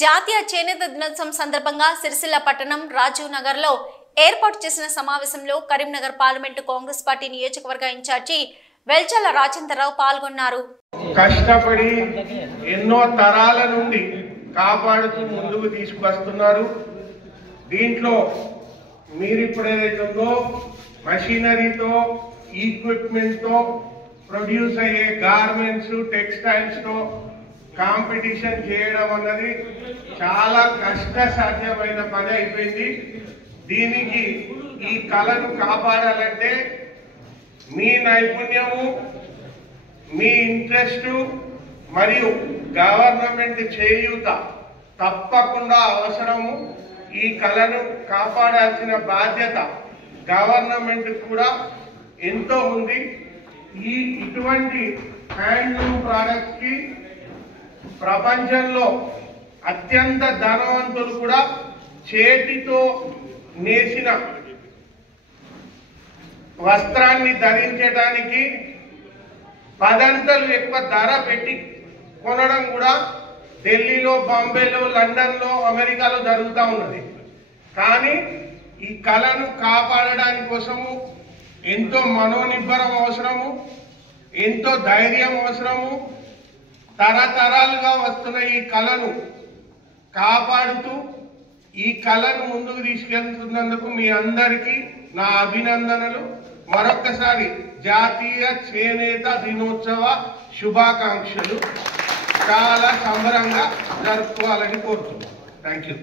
జాతీయ చేనేత దినోత్సవం సందర్భంగా సిరిసిల్ల పట్టణం రాజీవ్ నగర్ లో ఏర్పాటు చేసిన సమావేశంలో కరీంనగర్ పార్లమెంటు కాంగ్రెస్ పార్టీ నియోజకవర్గ ఇన్ఛార్జి వెల్చల రాజేంద్రరావు పాల్గొన్నారు. కష్టపడి ఎన్నో తరాల నుండి కాపాడుతూ ముందుకు తీసుకొస్తున్నారు. దీంట్లో మీరు ఇప్పుడు ఏదైతుందో మషినరీతో ఈక్విప్మెంట్ తో ప్రొడ్యూస్ అయ్యే గార్మెంట్స్ టెక్స్టైల్స్ తో కాంపిటీషన్ చేయడం అన్నది చాలా కష్టసాధ్యమైన పని అయిపోయింది. దీనికి ఈ కళను కాపాడాలంటే మీ నైపుణ్యము, మీ ఇంట్రెస్ట్ మరియు గవర్నమెంట్ చేయూత తప్పకుండా అవసరము. ఈ కళను కాపాడాల్సిన బాధ్యత గవర్నమెంట్ కూడా ఎంతో ఉంది. ఇటువంటి హ్యాండ్లూమ్ ప్రోడక్ట్స్ కి ప్రపంచంలో అత్యంత ధనవంతులు కూడా చేతితో నేసిన వస్త్రాన్ని ధరించడానికి పదంతలు ఎక్కువ ధర పెట్టి కొనడం కూడా ఢిల్లీలో, బాంబేలో, లండన్లో, అమెరికాలో జరుగుతూ ఉన్నది. కానీ ఈ కళను కాపాడడానికి కోసము ఎంతో మనోనిబ్బరం అవసరము, ఎంతో ధైర్యం అవసరము. తరతరాలుగా వస్తున్న ఈ కళను కాపాడుతూ ఈ కళను ముందుకు తీసుకెళ్తున్నందుకు మీ అందరికీ నా అభినందనలు. మరొక్కసారి జాతీయ చేనేత దినోత్సవ శుభాకాంక్షలు. చాలా సంబరంగా జరుపుకోవాలని కోరుతున్నాను. Thank you.